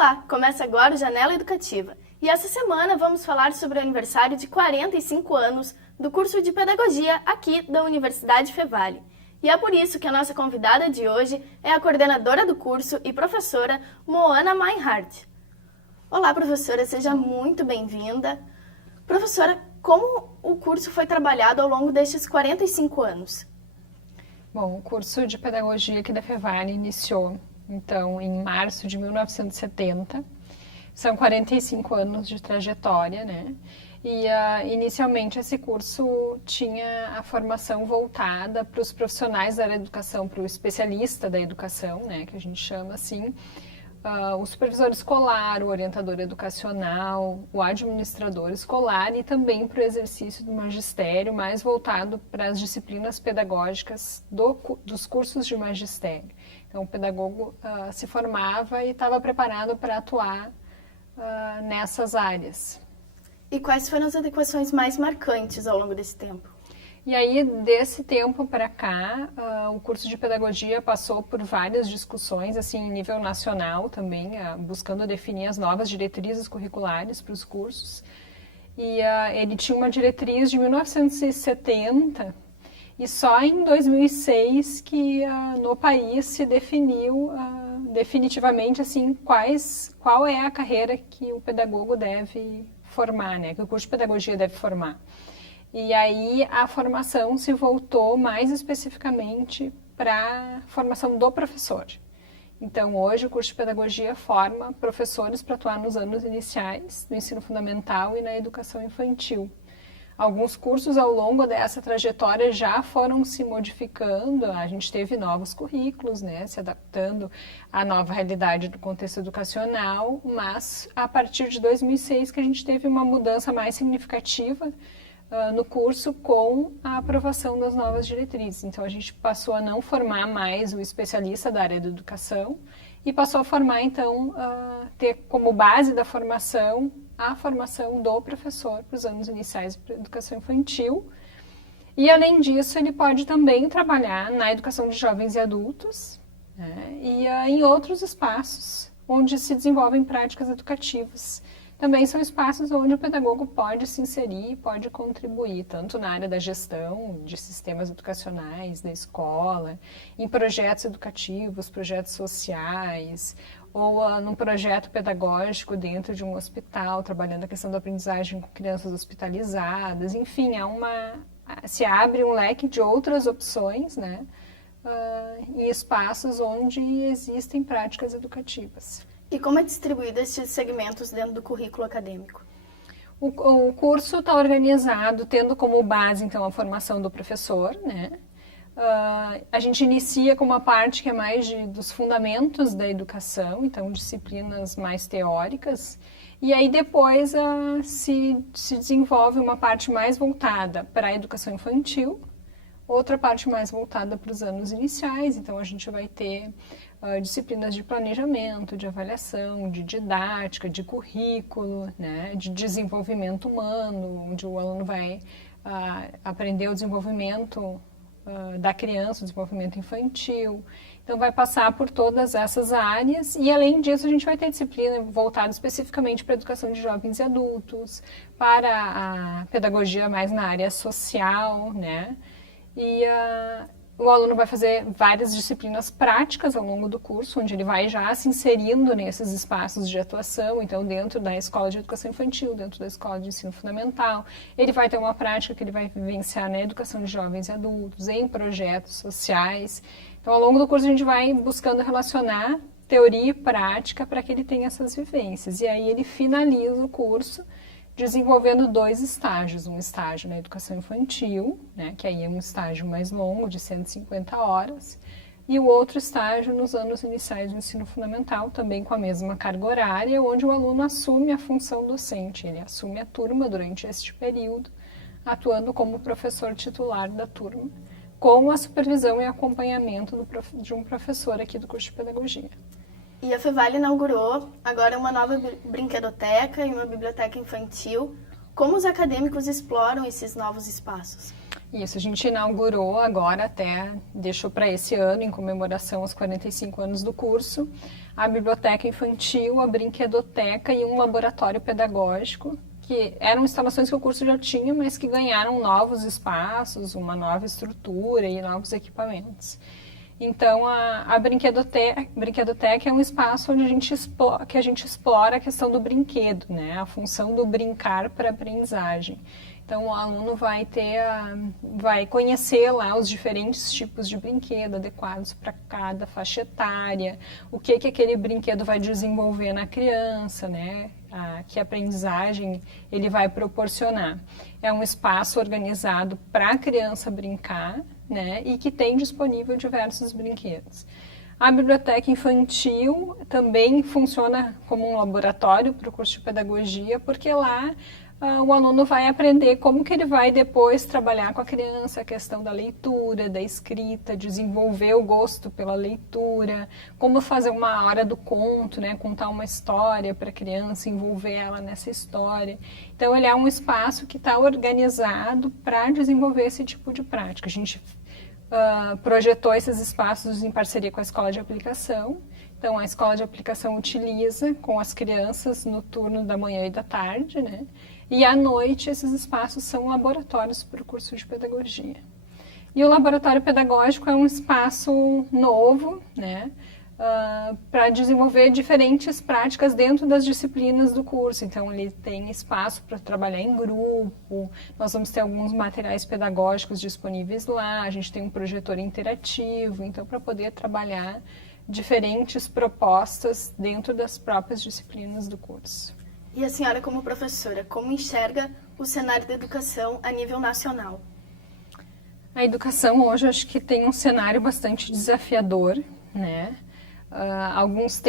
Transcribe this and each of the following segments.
Olá, começa agora o Janela Educativa. E essa semana vamos falar sobre o aniversário de 45 anos do curso de Pedagogia aqui da Universidade Fevale. E é por isso que a nossa convidada de hoje é a coordenadora do curso e professora Moana Meinhardt. Olá, professora, seja muito bem-vinda. Professora, como o curso foi trabalhado ao longo destes 45 anos? Bom, o curso de Pedagogia aqui da Fevale iniciou, então, em março de 1970. São 45 anos de trajetória, né? E inicialmente esse curso tinha a formação voltada para os profissionais da área da educação, para o especialista da educação, né? Que a gente chama assim, o supervisor escolar, o orientador educacional, o administrador escolar e também para o exercício do magistério, mais voltado para as disciplinas pedagógicas dos cursos de magistério. Então, o pedagogo se formava e estava preparado para atuar nessas áreas. E quais foram as adequações mais marcantes ao longo desse tempo? E aí, desse tempo para cá, o curso de pedagogia passou por várias discussões, assim, em nível nacional também, buscando definir as novas diretrizes curriculares para os cursos. E ele tinha uma diretriz de 1970, e só em 2006 que no país se definiu definitivamente assim, qual é a carreira que o pedagogo deve formar, né? Que o curso de pedagogia deve formar. E aí a formação se voltou mais especificamente para a formação do professor. Então, hoje o curso de pedagogia forma professores para atuar nos anos iniciais, no ensino fundamental e na educação infantil. Alguns cursos ao longo dessa trajetória já foram se modificando, a gente teve novos currículos, né, se adaptando à nova realidade do contexto educacional, mas a partir de 2006 que a gente teve uma mudança mais significativa no curso com a aprovação das novas diretrizes. Então, a gente passou a não formar mais o especialista da área da educação e passou a formar, então, ter como base da formação a formação do professor para os anos iniciais para a educação infantil. E, além disso, ele pode também trabalhar na educação de jovens e adultos, né, e em outros espaços onde se desenvolvem práticas educativas. Também são espaços onde o pedagogo pode se inserir e pode contribuir, tanto na área da gestão de sistemas educacionais, da escola, em projetos educativos, projetos sociais, ou num projeto pedagógico dentro de um hospital, trabalhando a questão da aprendizagem com crianças hospitalizadas. Enfim, se abre um leque de outras opções, né, em espaços onde existem práticas educativas. E como é distribuído esses segmentos dentro do currículo acadêmico? O curso está organizado tendo como base, então, a formação do professor, né? A gente inicia com uma parte que é mais dos fundamentos da educação, então disciplinas mais teóricas, e aí depois se desenvolve uma parte mais voltada para a educação infantil, outra parte mais voltada para os anos iniciais, então a gente vai ter disciplinas de planejamento, de avaliação, de didática, de currículo, né, de desenvolvimento humano, onde o aluno vai aprender o desenvolvimento da criança, o desenvolvimento infantil. Então, vai passar por todas essas áreas e, além disso, a gente vai ter disciplina voltada especificamente para a educação de jovens e adultos, para a pedagogia mais na área social, né? E o aluno vai fazer várias disciplinas práticas ao longo do curso, onde ele vai já se inserindo nesses espaços de atuação, então dentro da escola de educação infantil, dentro da escola de ensino fundamental. Ele vai ter uma prática que ele vai vivenciar na educação de jovens e adultos, em projetos sociais. Então, ao longo do curso, a gente vai buscando relacionar teoria e prática para que ele tenha essas vivências. E aí ele finaliza o curso desenvolvendo 2 estágios, um estágio na educação infantil, né, que aí é um estágio mais longo, de 150 horas, e o outro estágio nos anos iniciais do ensino fundamental, também com a mesma carga horária, onde o aluno assume a função docente, ele assume a turma durante este período, atuando como professor titular da turma, com a supervisão e acompanhamento de um professor aqui do curso de pedagogia. E a Fevale inaugurou agora uma nova brinquedoteca e uma biblioteca infantil. Como os acadêmicos exploram esses novos espaços? Isso, a gente inaugurou agora, até deixou para esse ano, em comemoração aos 45 anos do curso, a biblioteca infantil, a brinquedoteca e um laboratório pedagógico, que eram instalações que o curso já tinha, mas que ganharam novos espaços, uma nova estrutura e novos equipamentos. Então, a brinquedoteca é um espaço onde que a gente explora a questão do brinquedo, né? A função do brincar para a aprendizagem. Então, o aluno vai conhecer lá os diferentes tipos de brinquedo adequados para cada faixa etária, o que aquele brinquedo vai desenvolver na criança, né? Que aprendizagem ele vai proporcionar. É um espaço organizado para a criança brincar, né? E que tem disponível diversos brinquedos. A biblioteca infantil também funciona como um laboratório para o curso de pedagogia, porque lá o aluno vai aprender como que ele vai depois trabalhar com a criança a questão da leitura, da escrita, desenvolver o gosto pela leitura, como fazer uma hora do conto, né, contar uma história para a criança, envolver ela nessa história. Então, ele é um espaço que está organizado para desenvolver esse tipo de prática. A gente projetou esses espaços em parceria com a Escola de Aplicação. Então, a Escola de Aplicação utiliza com as crianças no turno da manhã e da tarde, né? E à noite, esses espaços são laboratórios para o curso de pedagogia. E o laboratório pedagógico é um espaço novo, né? Para desenvolver diferentes práticas dentro das disciplinas do curso. Então, ele tem espaço para trabalhar em grupo, nós vamos ter alguns materiais pedagógicos disponíveis lá, a gente tem um projetor interativo, então, para poder trabalhar diferentes propostas dentro das próprias disciplinas do curso. E a senhora, como professora, como enxerga o cenário da educação a nível nacional? A educação hoje acho que tem um cenário bastante desafiador, né? Alguns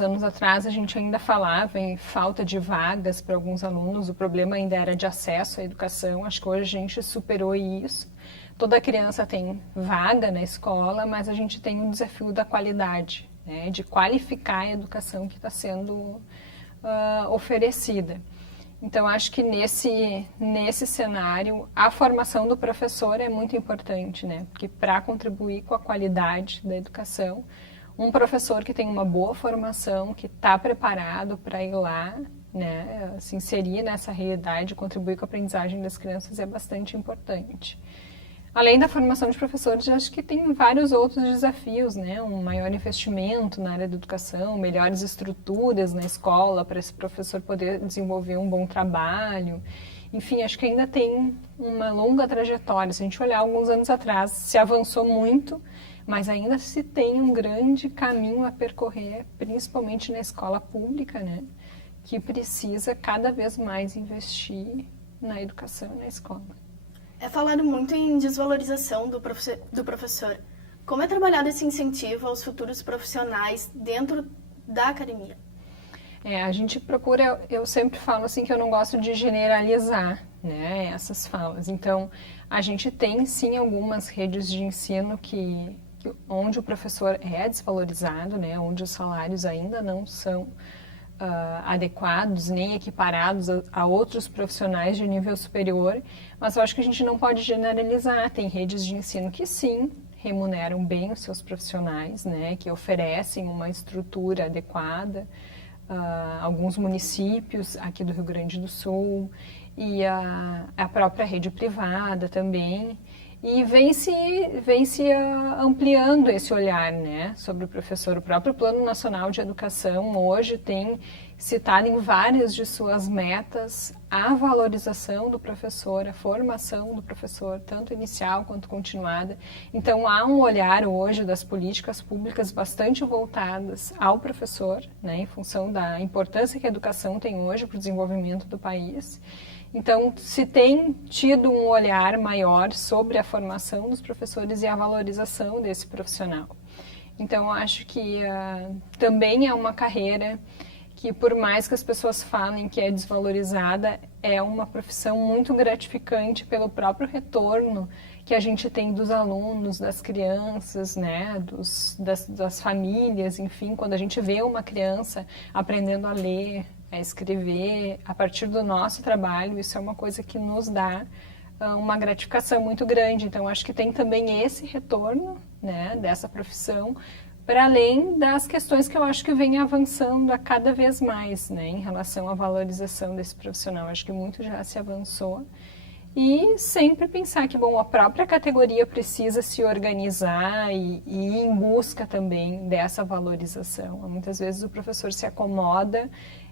anos atrás, a gente ainda falava em falta de vagas para alguns alunos, o problema ainda era de acesso à educação, acho que hoje a gente superou isso. Toda criança tem vaga na escola, mas a gente tem um desafio da qualidade, né? De qualificar a educação que está sendo oferecida. Então, acho que nesse cenário, a formação do professor é muito importante, né? Porque para contribuir com a qualidade da educação, um professor que tem uma boa formação, que está preparado para ir lá, né, se inserir nessa realidade, contribuir com a aprendizagem das crianças é bastante importante. Além da formação de professores, acho que tem vários outros desafios, né? Um maior investimento na área da educação, melhores estruturas na escola para esse professor poder desenvolver um bom trabalho. Enfim, acho que ainda tem uma longa trajetória. Se a gente olhar alguns anos atrás, se avançou muito, mas ainda se tem um grande caminho a percorrer, principalmente na escola pública, né? Que precisa cada vez mais investir na educação e na escola. É falado muito em desvalorização do professor. Como é trabalhado esse incentivo aos futuros profissionais dentro da academia? A gente procura, eu sempre falo assim que eu não gosto de generalizar, né, essas falas. Então, a gente tem sim algumas redes de ensino onde o professor é desvalorizado, né, onde os salários ainda não são adequados, nem equiparados a outros profissionais de nível superior, mas eu acho que a gente não pode generalizar. Tem redes de ensino que sim, remuneram bem os seus profissionais, né, que oferecem uma estrutura adequada, alguns municípios aqui do Rio Grande do Sul e a própria rede privada também. E vem se ampliando esse olhar, né, sobre o professor. O próprio Plano Nacional de Educação hoje tem citado em várias de suas metas a valorização do professor, a formação do professor, tanto inicial quanto continuada. Então, há um olhar hoje das políticas públicas bastante voltadas ao professor, né, em função da importância que a educação tem hoje para o desenvolvimento do país. Então, se tem tido um olhar maior sobre a formação dos professores e a valorização desse profissional. Então, acho que também é uma carreira que, por mais que as pessoas falem que é desvalorizada, é uma profissão muito gratificante pelo próprio retorno que a gente tem dos alunos, das crianças, né, das famílias, enfim, quando a gente vê uma criança aprendendo a ler, a escrever, a partir do nosso trabalho, isso é uma coisa que nos dá uma gratificação muito grande. Então, acho que tem também esse retorno, né, dessa profissão, para além das questões que eu acho que vem avançando a cada vez mais, né, em relação à valorização desse profissional. Acho que muito já se avançou. E sempre pensar que, bom, a própria categoria precisa se organizar e ir em busca também dessa valorização. Muitas vezes o professor se acomoda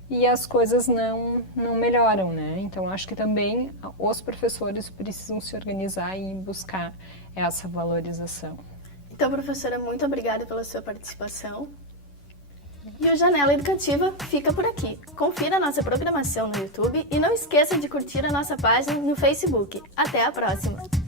e as coisas não melhoram, né? Então, acho que também os professores precisam se organizar e buscar essa valorização. Então, professora, muito obrigada pela sua participação. E o Janela Educativa fica por aqui. Confira a nossa programação no YouTube e não esqueça de curtir a nossa página no Facebook. Até a próxima!